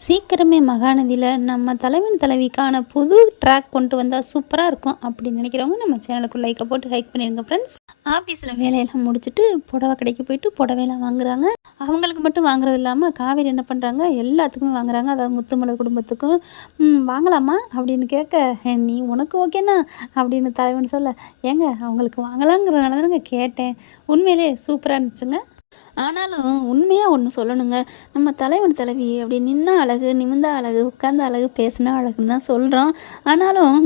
சீக்கிரமே மகாநதியில் நம்ம தலைவன் தலைவிக்கான புது ட்ராக் கொண்டு வந்தால் சூப்பராக இருக்கும் அப்படின்னு நினைக்கிறவங்க நம்ம சேனலுக்கு லைக்கை போட்டு ஹைக் பண்ணிடுங்க ஃப்ரெண்ட்ஸ் ஆஃபீஸில் வேலையெல்லாம் முடிச்சுட்டு புடவை கடைக்கு போயிட்டு புடவையெல்லாம் வாங்குறாங்க. அவங்களுக்கு மட்டும் வாங்குறது இல்லாமல் காவேரி என்ன பண்ணுறாங்க எல்லாத்துக்குமே வாங்குறாங்க. அதாவது முத்துமலர் குடும்பத்துக்கும் வாங்கலாமா? அப்படின்னு கேட்க நீ உனக்கு ஓகேண்ணா அப்படின்னு தலைவன் சொல்ல ஏங்க அவங்களுக்கு வாங்கலாங்கிறனால தானே கேட்டேன். உண்மையிலே சூப்பராக இருந்துச்சுங்க. ஆனாலும் உண்மையாக ஒன்று சொல்லணுங்க. நம்ம தலைவன் தலைவி அப்படி நின்னா அழகு நிமிந்தா அழகு உட்கார்ந்த அழகு பேசினா அழகுன்னு தான் சொல்கிறோம் ஆனாலும்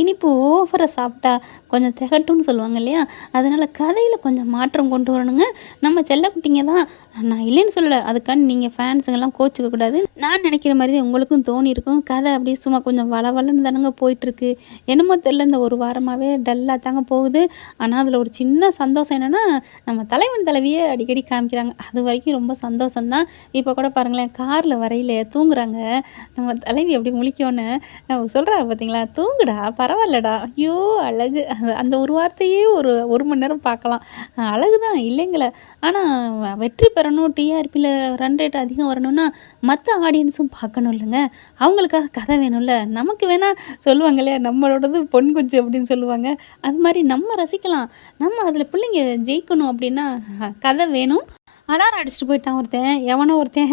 இனிப்பு ஓவராக சாப்பிட்டா கொஞ்சம் திகட்டும்னு சொல்லுவாங்க இல்லையா? அதனால் கதையில் கொஞ்சம் மாற்றம் கொண்டு வரணுங்க. நம்ம செல்லக்குட்டிங்க தான். நான் இல்லைன்னு சொல்லலை. அதுக்காண்டி நீங்கள் ஃபேன்ஸுங்கெல்லாம் கோச்சிக்க கூடாது நான் நினைக்கிற மாதிரி தான் உங்களுக்கும் தோணி இருக்கும் கதை அப்படியே சும்மா கொஞ்சம் வள வளன்னு போயிட்டுருக்கு. என்னமோ தெரில இந்த ஒரு வாரமாகவே டல்லாக தாங்க போகுது. ஆனால் அதில் ஒரு சின்ன சந்தோஷம் என்னென்னா நம்ம தலைவன் தலைவியே அடிக்கடி காமிக்கிறாங்க. அது வரைக்கும் ரொம்ப சந்தோஷம்தான். இப்போ கூட பாருங்களேன் காரில் வரையில தூங்குறாங்க. நம்ம தலைவி அப்படி முழிக்கோன்னு சொல்கிறாங்க பார்த்தீங்களா தூங்குடா பரவாயில்லடா. ஐயோ அழகு. அது- அந்த ஒரு வார்த்தையே ஒரு ஒரு மணி நேரம் பார்க்கலாம். அழகு தான் இல்லைங்களே ஆனால் வெற்றி பெறணும் டிஆர்பியில் ரன் ரேட் அதிகம் வரணும்னா மற்ற ஆடியன்ஸும் பார்க்கணும் இல்லைங்க. அவங்களுக்காக கதை வேணும்ல. நமக்கு வேணால் சொல்லுவாங்க இல்லையா நம்மளோடது பொன் குஞ்சு அப்படின்னு சொல்லுவாங்க. அது மாதிரி நம்ம ரசிக்கலாம். நம்ம அதில் பிள்ளைங்க ஜெயிக்கணும் அப்படின்னா கதை வேணும். அலாரம் அடிச்சுட்டு போயிட்டான் ஒருத்தன். எவனோ ஒருத்தன்.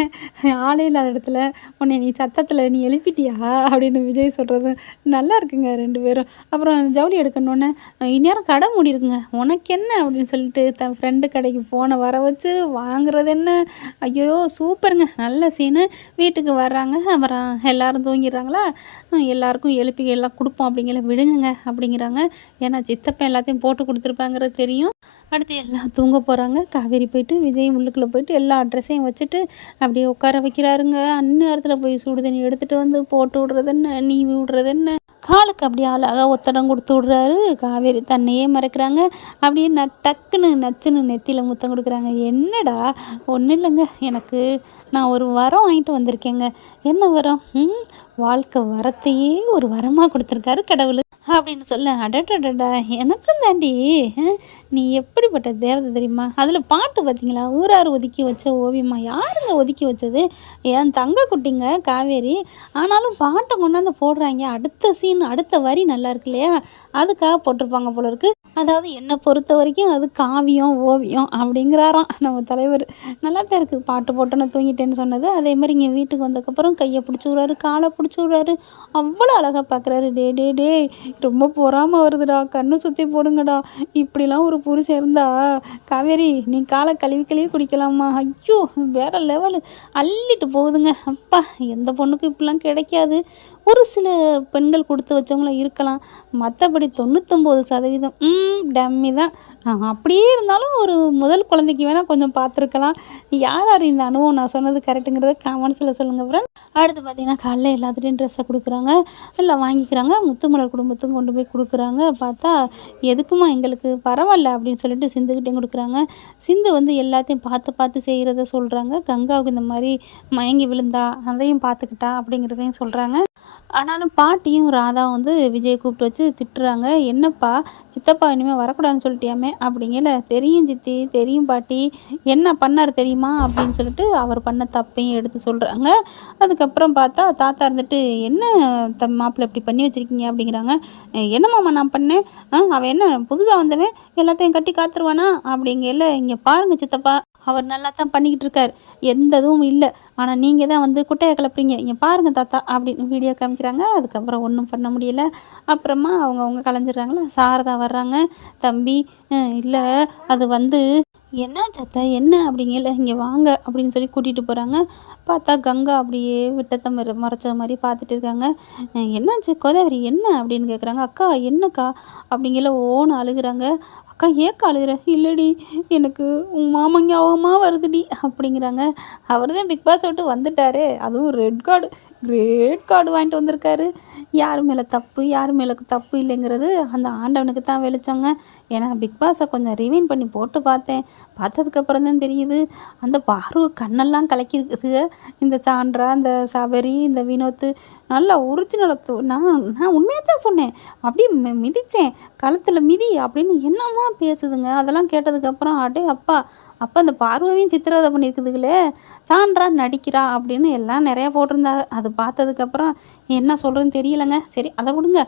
ஆளே இல்லாத இடத்துல உன்னை நீ சத்தத்தில் நீ எழுப்பிட்டியா? அப்படின்னு விஜய் சொல்கிறது நல்லா இருக்குங்க ரெண்டு பேரும். அப்புறம் ஜவுளி எடுக்கணுன்னே இந்நேரம் கடை மூடி இருக்குங்க. உனக்கு என்ன? அப்படின்னு சொல்லிட்டு தன் ஃப்ரெண்டு கடைக்கு போன வர வச்சு வாங்குறது என்ன? ஐயோ சூப்பருங்க. நல்ல சீனு வீட்டுக்கு வர்றாங்க. அப்புறம் எல்லாரும் தூங்கிடுறாங்களா? எல்லாருக்கும் எழுப்பி எல்லாம் கொடுப்போம். அப்படிங்கிற விடுங்க அப்படிங்கிறாங்க. ஏன்னா சித்தப்பன் எல்லாத்தையும் போட்டு கொடுத்துருப்பாங்கிறது தெரியும். அடுத்து எல்லாம் தூங்க போகிறாங்க காவேரி போயிட்டு விஜய் உள்ளுக்குள்ளே போயிட்டு எல்லா அட்ரஸையும் வச்சுட்டு அப்படியே உட்கார வைக்கிறாருங்க. அந்நேரத்தில் போய் சுடு தண்ணி எடுத்துகிட்டு வந்து போட்டு விடுறது என்ன? நீவி விடுறது என்ன? காலுக்கு அப்படியே அழகாக ஒத்தடம் கொடுத்து விடுறாரு. காவேரி தன்னையே மறக்கிறாங்க. அப்படியே ந டக்குன்னு நச்சுன்னு நெத்தியில் முத்தம் கொடுக்குறாங்க. என்னடா? ஒன்றும் இல்லைங்க. எனக்கு நான் ஒரு வரம் வாங்கிட்டு வந்திருக்கேங்க. என்ன வரம்? வாழ்க்கை வரத்தையே ஒரு வரமாக கொடுத்துருக்காரு கடவுள். அப்படின்னு சொல்ல அடடடடா எனக்கும் தாண்டி நீ எப்படிப்பட்ட தேவதை தெரியுமா? அதில் பாட்டு பார்த்தீங்களா ஊரார் ஒதுக்கி வச்ச ஓவியமா? யாருங்க ஒதுக்கி வச்சது? என் தங்க குட்டிங்க காவேரி. ஆனாலும் பாட்டை கொண்டாந்து போடுறாங்க. அடுத்த சீன் அடுத்த வரி நல்லா இருக்கு இல்லையா? அதுக்காக போட்டிருப்பாங்க போல இருக்குது அதாவது என்னை பொறுத்த வரைக்கும் அது காவியம் ஓவியம் அப்படிங்கிறாராம். நம்ம தலைவர் நல்லா தான் இருக்குது பாட்டு போட்டோன்னு தூங்கிட்டேன்னு சொன்னது. அதே மாதிரி இங்கே வீட்டுக்கு வந்ததுக்கப்புறம் கையை பிடிச்சி விட்றாரு காலை பிடிச்சி விட்றாரு. அவ்வளோ அழகாக பார்க்குறாரு. டே டே டே ரொம்ப பொறாமல் வருதுடா. கண்ணு சுற்றி போடுங்கடா. இப்படிலாம் ஒரு புருஷன் இருந்தா காவேரி நீ காலை கழுவி கழுவி குடிக்கலாமா? ஐயோ வேற லெவலு அள்ளிட்டு போகுதுங்க. அப்பா எந்த பொண்ணுக்கும் இப்படிலாம் கிடைக்காது. ஒரு சில பெண்கள் கொடுத்து வச்சவங்களும் இருக்கலாம். மற்றபடி தொண்ணூத்தொம்பது சதவீதம் ம் டம்மி தான். அப்படியே இருந்தாலும் ஒரு முதல் குழந்தைக்கு வேணால் கொஞ்சம் பார்த்துருக்கலாம். யார் யார் இந்த அனுபவம் நான் சொன்னது கரெக்டுங்கிறத கமெண்ட்ஸில் சொல்லுங்கள் ஃப்ரெண்ட் அடுத்து பார்த்தீங்கன்னா காலைல எல்லாத்துலேயும் ட்ரெஸ்ஸை கொடுக்குறாங்க. எல்லாம் வாங்கிக்கிறாங்க. முத்துமலர் குடும்பத்துக்கும் கொண்டு போய் கொடுக்குறாங்க. பார்த்தா எதுக்குமா எங்களுக்கு? பரவாயில்ல. அப்படின்னு சொல்லிட்டு சிந்துக்கிட்டேயும் கொடுக்குறாங்க. சிந்து வந்து எல்லாத்தையும் பார்த்து பார்த்து செய்கிறத சொல்கிறாங்க கங்காவுக்கு இந்த மாதிரி மயங்கி விழுந்தா அதையும் பார்த்துக்கிட்டா அப்படிங்கிறதையும் சொல்கிறாங்க ஆனாலும் பாட்டியும் ராதா வந்து விஜயை கூப்பிட்டு வச்சு திட்டுறாங்க. என்னப்பா சித்தப்பா இனிமேல் வரக்கூடாதுன்னு சொல்லிட்டியாமே? அப்படிங்கல தெரியும் சித்தி தெரியும் பாட்டி. என்ன பண்ணார் தெரியுமா? அப்படின்னு சொல்லிட்டு அவர் பண்ண தப்பையும் எடுத்து சொல்கிறாங்க அதுக்கப்புறம் பார்த்தா தாத்தா இருந்துட்டு என்ன த மாப்பிள்ளை இப்படி பண்ணி வச்சுருக்கீங்க? அப்படிங்கிறாங்க. என்ன மாமா நான் பண்ணேன்? ஆ அவன் என்ன புதுசாக வந்தவன்? எல்லாத்தையும் கட்டி காத்துருவானா? அப்படிங்கல இங்கே பாருங்கள் சித்தப்பா. அவர் நல்லா தான் பண்ணிக்கிட்டு இருக்கார் எந்த இதுவும் இல்லை. ஆனால் நீங்கள் தான் வந்து குட்டையை கிளப்புறீங்க. இங்கே பாருங்க தாத்தா அப்படின்னு வீடியோ காமிக்கிறாங்க. அதுக்கப்புறம் ஒன்றும் பண்ண முடியல. அப்புறமா அவங்க அவங்க கலைஞ்சிடுறாங்களா? சாரதா வர்றாங்க. தம்பி இல்லை அது வந்து என்ன சத்த? என்ன அப்படிங்கல? இங்கே வாங்க அப்படின்னு சொல்லி கூட்டிகிட்டு போகிறாங்க பார்த்தா கங்கா அப்படியே விட்டத்தை மற மறைச்ச மாதிரி பார்த்துட்டு இருக்காங்க. என்னாச்சு? கோதாவரி என்ன? அப்படின்னு கேட்குறாங்க அக்கா என்னக்கா? அப்படிங்கல ஓன்னு அழுகுறாங்க. அக்கா ஏக்கா அழுகிற? இல்லைடி எனக்கு உன் மாமா ஞாபகமாக வருதுடி அப்படிங்கிறாங்க. அவர் தான் பிக் பாஸ் விட்டு வந்துட்டாரு. அதுவும் ரெட் கார்டு கிரேட் கார்டு வாங்கிட்டு வந்திருக்காரு. யார் மேலே தப்பு யார் மேலே தப்பு இல்லைங்கிறது அந்த ஆண்டவனுக்கு தான் வெளிச்சங்க. ஏன்னா பிக் பாஸை கொஞ்சம் ரிவைன் பண்ணி போட்டு பார்த்தேன். பார்த்ததுக்கப்புறம் தான் தெரியுது அந்த பார்வை கண்ணெல்லாம் கலக்கிருக்குது இந்த சான்றா இந்த சபரி இந்த வினோத்து நல்லா ஒரிஜினலை நான் நான் உண்மையாக தான் சொன்னேன். அப்படியே மி- மிதிச்சேன். கழுத்தில் மிதி அப்படின்னு என்னமா பேசுதுங்க? அதெல்லாம் கேட்டதுக்கப்புறம் அடே அப்பா அப்போ அந்த பார்வையும் சித்திரவதை பண்ணியிருக்குதுங்களே சான்றா நடிக்கிறா அப்படின்னு எல்லாம் நிறையா போட்டிருந்தாங்க. அது பார்த்ததுக்கப்புறம் என்ன சொல்கிறதுன்னு தெரியலங்க. சரி அதை விடுங்க.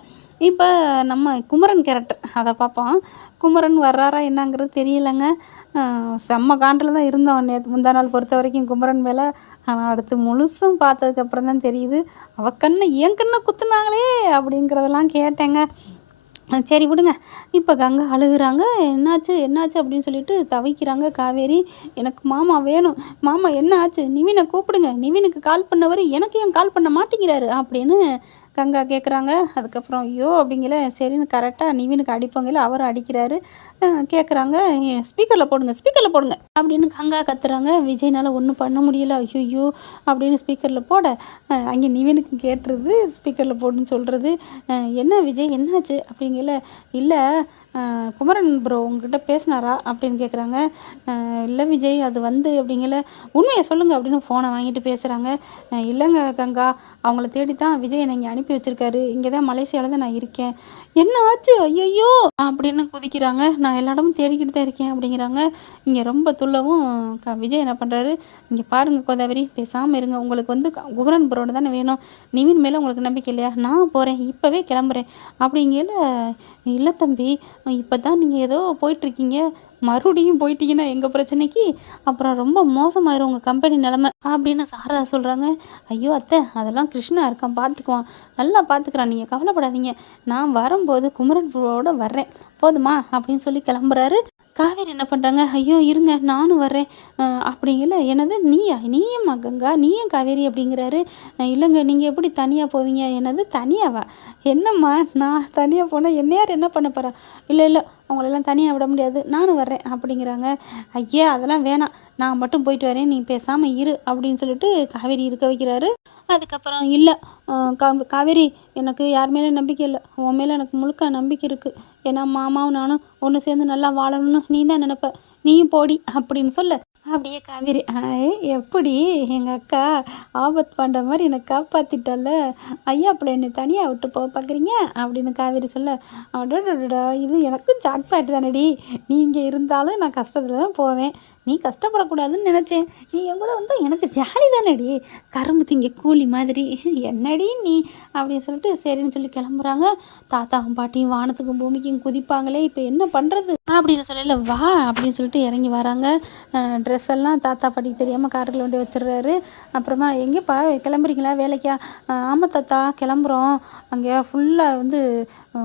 இப்போ நம்ம குமரன் கேரக்டர் அதை பார்ப்போம். குமரன் வர்றாரா என்னங்கிறது தெரியலைங்க. செம்ம காண்டில் தான் இருந்தோம் நேற்று முந்தா நாள் பொறுத்த வரைக்கும் குமரன் மேலே. ஆனால் அடுத்து முழுசும் பார்த்ததுக்கப்புறம் தான் தெரியுது. அவ கண்ணை என் கண்ணை குத்துனாங்களே அப்படிங்கிறதெல்லாம் கேட்டேங்க. சரி விடுங்க. இப்போ கங்கை அழுகுறாங்க. என்னாச்சு? என்னாச்சு அப்படின்னு சொல்லிட்டு தவிக்கிறாங்க காவேரி. எனக்கு மாமா வேணும். மாமா என்ன ஆச்சு? நிவினை கூப்பிடுங்க. நிவினுக்கு கால் பண்ணவர் எனக்கு ஏன் கால் பண்ண மாட்டேங்கிறாரு? அப்படின்னு கங்கா கேட்குறாங்க அதுக்கப்புறம் ஐயோ அப்படிங்கல. சரின்னு கரெக்டாக நிவினுக்கு அடிப்பாங்கல்ல அவரும் அடிக்கிறாரு. கேட்குறாங்க ஸ்பீக்கரில் போடுங்க ஸ்பீக்கரில் போடுங்க. அப்படின்னு கங்கா கத்துறாங்க. விஜய்னால் ஒன்றும் பண்ண முடியல. ஐயோ அப்படின்னு ஸ்பீக்கரில் போட அங்கே நிவினுக்கு கேட்டுருது ஸ்பீக்கரில் போடுன்னு சொல்கிறது என்ன விஜய் என்னாச்சு? அப்படிங்கல இல்லை குமரன் ப்ரோ உங்ககிட்ட பேசினாரா அப்படின்னு கேட்குறாங்க இல்லை விஜய் அது வந்து அப்படிங்கல உண்மையை சொல்லுங்கள் அப்படின்னு ஃபோனை வாங்கிட்டு பேசுகிறாங்க இல்லைங்க கங்கா அவங்கள தேடி தான் விஜய் என்னை இங்கே அனுப்பி வச்சுருக்காரு. இங்கே தான் மலேசியாவில் தான் நான் இருக்கேன். என்ன ஆச்சு? ஐயோ அப்படின்னு குதிக்கிறாங்க. நான் எல்லா இடமும் தேடிக்கிட்டு தான் இருக்கேன் அப்படிங்கிறாங்க. இங்கே ரொம்ப துள்ளவும் க விஜய் என்ன பண்ணுறாரு இங்கே பாருங்கள் கோதாவரி பேசாமல் இருங்க. உங்களுக்கு வந்து குமரன் ப்ரோட தானே வேணும். நிவின் மேலே உங்களுக்கு நம்பிக்கை இல்லையா? நான் போகிறேன் இப்போவே கிளம்புறேன். அப்படிங்கல இல்லை தம்பி இப்போ தான் நீங்கள் ஏதோ போயிட்டுருக்கீங்க. மறுபடியும் போயிட்டீங்கன்னா எங்கள் பிரச்சனைக்கு? அப்புறம் ரொம்ப மோசமாயிரும் உங்கள் கம்பெனி நிலமை. அப்படின்னு சாரதா சொல்கிறாங்க ஐயோ அத்தை அதெல்லாம் கிருஷ்ணா இருக்கான் பார்த்துக்குவான் நல்லா பார்த்துக்குறான் நீங்கள் கவலைப்படாதீங்க. நான் வரும்போது குமரன் பூவோட வர்றேன். போதுமா? அப்படின்னு சொல்லி கிளம்புறாரு. காவேரி என்ன பண்ணுறாங்க ஐயோ இருங்க நானும் வர்றேன். அப்படிங்கல என்னது? நீயா? நீயும் கங்கா? நீயும் காவேரி அப்படிங்கிறாரு. இல்லைங்க நீங்கள் எப்படி தனியாக போவீங்க? என்னது தனியாவா? என்னம்மா நான் தனியாக போனால் என்ன யார் என்ன பண்ண போகிறா இல்லை இல்லை அவங்களெல்லாம் தனியாக விட முடியாது. நானும் வர்றேன் அப்படிங்கிறாங்க. ஐயா அதெல்லாம் வேணாம். நான் மட்டும் போயிட்டு வரேன். நீ பேசாமல் இரு அப்படின்னு சொல்லிட்டு காவேரி இருக்க வைக்கிறாரு. அதுக்கப்புறம் இல்லை காவேரி எனக்கு யார் மேலே நம்பிக்கை இல்லை. உன் மேலே எனக்கு முழுக்க நம்பிக்கை இருக்குது ஏன்னா மாமாவும் நானும் ஒன்று சேர்ந்து நல்லா வாழணும்னு நீ தான் நினப்ப. நீயும் போடி அப்படின்னு சொல்ல. அப்படியே காவேரி எப்படி? எங்கள் அக்கா ஆபத் பண்ணுற மாதிரி என்னை காப்பாற்றிட்டால ஐயா அப்படி என்னை தனியாக விட்டு போக பார்க்குறீங்க அப்படின்னு காவேரி சொல்ல. அடடா இது எனக்கும் ஜாக்பேட் தானடி. நீ இங்கே இருந்தாலும் நான் கஷ்டத்தில் தான் போவேன். நீ கஷ்டப்படக்கூடாதுன்னு நினச்சேன். நீ என் கூட வந்தால் எனக்கு ஜாலி தானடி. கரும்பு திங்க கூலி மாதிரி. என்னடி நீ? அப்படின்னு சொல்லிட்டு சரின்னு சொல்லி கிளம்புறாங்க. தாத்தாவும் பாட்டியும் வானத்துக்கும் பூமிக்கும் குதிப்பாங்களே இப்போ என்ன பண்ணுறது அப்படின்னு சொல்லல வா அப்படின்னு சொல்லிட்டு இறங்கி வராங்க. ட்ரெஸ் எல்லாம் தாத்தா பாட்டிக்கு தெரியாமல் காரில் கொண்டு வச்சிடுறாரு. அப்புறமா எங்கேப்பா கிளம்புறீங்களா? வேலைக்கா? ஆமாம் தாத்தா கிளம்புறோம். அங்கே ஃபுல்லாக வந்து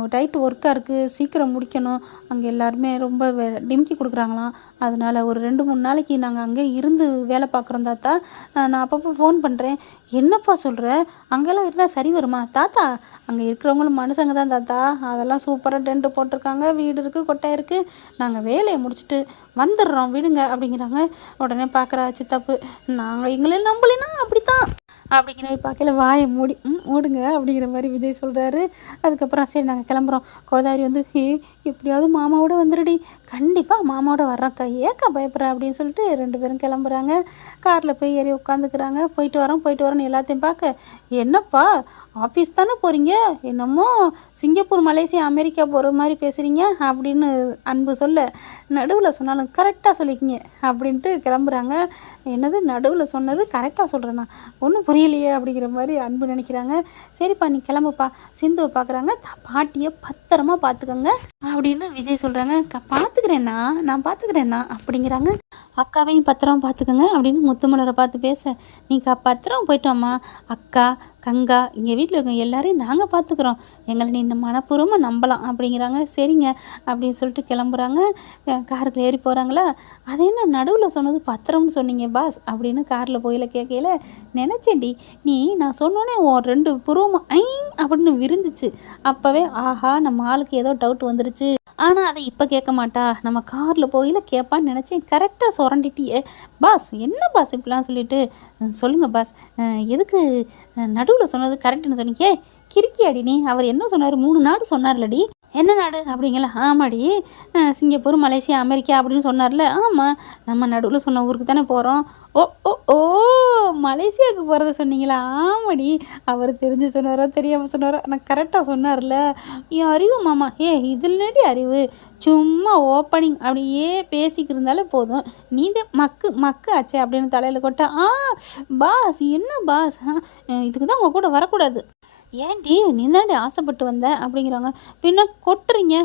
டைட் ஒர்க்காக இருக்குது சீக்கிரம் முடிக்கணும். அங்கே எல்லாருமே ரொம்ப வே- டிம்கி கொடுக்குறாங்களாம். அதனால ஒரு ரெண்டு மூணு நாளைக்கு நாங்கள் அங்கே இருந்து வேலை பார்க்குறோம் தாத்தா நான் அப்பப்போ ஃபோன் பண்ணுறேன் என்னப்பா சொல்கிற அங்கெல்லாம் இருந்தால் சரி வருமா? தாத்தா அங்கே இருக்கிறவங்களும் மனுஷங்க தான் தாத்தா. அதெல்லாம் சூப்பராக டென்ட் போட்டிருக்காங்க. வீடு இருக்குது கொட்டை இருக்குது நாங்கள் வேலையை முடிச்சுட்டு வந்துடுறோம் விடுங்க அப்படிங்கிறாங்க. உடனே பார்க்குறா சித்தப்பு நாங்கள் எங்களையும் நம்பலைன்னா அப்படித்தான் அப்படிங்கிற மாதிரி பார்க்கல வாயை மூடி ம் மூடுங்க அப்படிங்கிற மாதிரி விஜய் சொல்கிறாரு அதுக்கப்புறம் சரி நாங்கள் கிளம்புறோம். கோதாரி வந்து ஏ எப்படியாவது மாமாவோட வந்துடுடி கண்டிப்பாக மாமாவோட வர்றோம்க்கா ஏக்கா பயப்படுற அப்படின்னு சொல்லிட்டு ரெண்டு பேரும் கிளம்புறாங்க. காரில் போய் ஏறி உட்காந்துக்கிறாங்க. போயிட்டு வரோம் போயிட்டு வரோன்னு எல்லாத்தையும் பார்க்க என்னப்பா ஆஃபீஸ் தானே போகிறீங்க என்னமோ சிங்கப்பூர் மலேசியா அமெரிக்கா போகிற மாதிரி பேசுகிறீங்க அப்படின்னு அன்பு சொல்ல நடுவில் சொன்னாலும் கரெக்டாக சொல்லிக்கிங்க அப்படின்ட்டு கிளம்புறாங்க. என்னது? நடுவில் சொன்னது கரெக்டாக சொல்கிறேண்ணா ஒன்றும் புரியலையே அப்படிங்கிற மாதிரி அன்பு நினைக்கிறாங்க. சரிப்பா நீ கிளம்புப்பா. சிந்துவை பார்க்குறாங்க பாட்டியை பத்திரமா பார்த்துக்கோங்க அப்படின்னு விஜய் சொல்கிறாங்க பார்த்துக்கிறேண்ணா நான் பார்த்துக்கிறேண்ணா அப்படிங்கிறாங்க. அக்காவையும் பத்திரமா பார்த்துக்கோங்க அப்படின்னு முத்துமலரை பார்த்து பேச நீக்கா பத்திரம் போயிட்டோம்மா அக்கா கங்கா இங்கே வீட்டில் இருக்க எல்லாரையும் நாங்கள் பார்த்துக்குறோம் எங்களை நீ மனப்பூர்வமாக நம்பலாம். அப்படிங்கிறாங்க. சரிங்க. அப்படின்னு சொல்லிட்டு கிளம்புறாங்க. அஹ் காருக்குள்ள ஏறி போகிறாங்களா அது என்ன நடுவில் சொன்னது பத்திரம்னு சொன்னீங்க பாஸ்? அப்படின்னு காரில் போயில கேட்கையில நினச்சேன்டி நீ நான் சொன்னோன்னே உன் ரெண்டு புருவமும் ஐ அப்படின்னு விரிஞ்சிச்சு. அப்போவே ஆஹா நம்ம ஆளுக்கு ஏதோ டவுட் வந்துருச்சு. ஆனால் அதை இப்போ கேட்க மாட்டா? நம்ம காரில் போயில கேட்பான்னு நினச்சேன் கரெக்டாக சுரண்டிட்டியே. பாஸ் என்ன பாஸ் இப்படிலாம் சொல்லிட்டு? சொல்லுங்கள் பாஸ். எதுக்கு? நடுவில் சொன்னது கரெக்டுன்னு சொன்னீங்க. கிறுக்கி அடி நீ. அவர் என்ன சொன்னார்? மூணு நாடு சொன்னார்லடி. என்ன நாடு? அப்படிங்களா ஆமாடி. சிங்கப்பூர் மலேசியா அமெரிக்கா அப்படின்னு சொன்னார்ல. ஆமாம் நம்ம நடுவில் சொன்ன ஊருக்கு தானே போகிறோம் ஓ ஓ ஓ. மலேசியாவுக்கு போகிறத சொன்னீங்களா? ஆமாடி. அவர் தெரிஞ்சு சொன்னாரோ தெரியாமல் சொன்னாரோ நான் கரெக்டாக சொன்னார்ல. என் அறிவு மாமா. ஏ இதுலடி அறிவு? சும்மா ஓப்பனிங். அப்படியே பேசிக்கிட்டு இருந்தாலே போதும். நீ தான் மக்கு மக்கு ஆச்சே? அப்படின்னு தலையில் கொட்ட ஆ பாஸ். என்ன பாஸ்? ஆ, இதுக்கு தான் உங்கள் கூட வரக்கூடாது. ஏன்டி நீ தாண்டி ஆசைப்பட்டு வந்த? அப்படிங்கிறாங்க பின்ன கொட்டுறீங்க.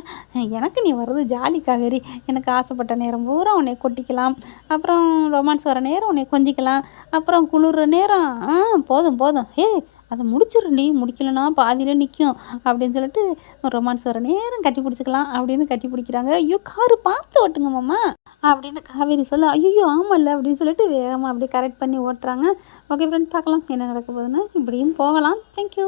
எனக்கு நீ வர்றது ஜாலி காவேரி எனக்கு ஆசைப்பட்ட நேரம் பூரா உன்னை கொட்டிக்கலாம். அப்புறம் ரொமான்ஸ் வர நேரம் உன்னை கொஞ்சிக்கலாம். அப்புறம் குளிர்ற நேரம் ஆ போதும் போதும். ஏ அதை முடிச்சிடுறி முடிக்கலனா பாதியில் நிற்கும் அப்படின்னு சொல்லிட்டு ரொமான்ஸ் வர நேரம் கட்டி பிடிச்சிக்கலாம். அப்படின்னு கட்டி பிடிக்கிறாங்க. ஐயோ காரு பார்த்து ஓட்டுங்க மாமா. அப்படின்னு காவேரி சொல்ல ஐயோ ஆமல்ல. அப்படின்னு சொல்லிட்டு வேகமாக அப்படியே கரெக்ட் பண்ணி ஓட்டுறாங்க. ஓகே ஃப்ரெண்ட் பார்க்கலாம். என்ன நடக்க போகுதுன்னு இப்படியும் போகலாம். தேங்க்யூ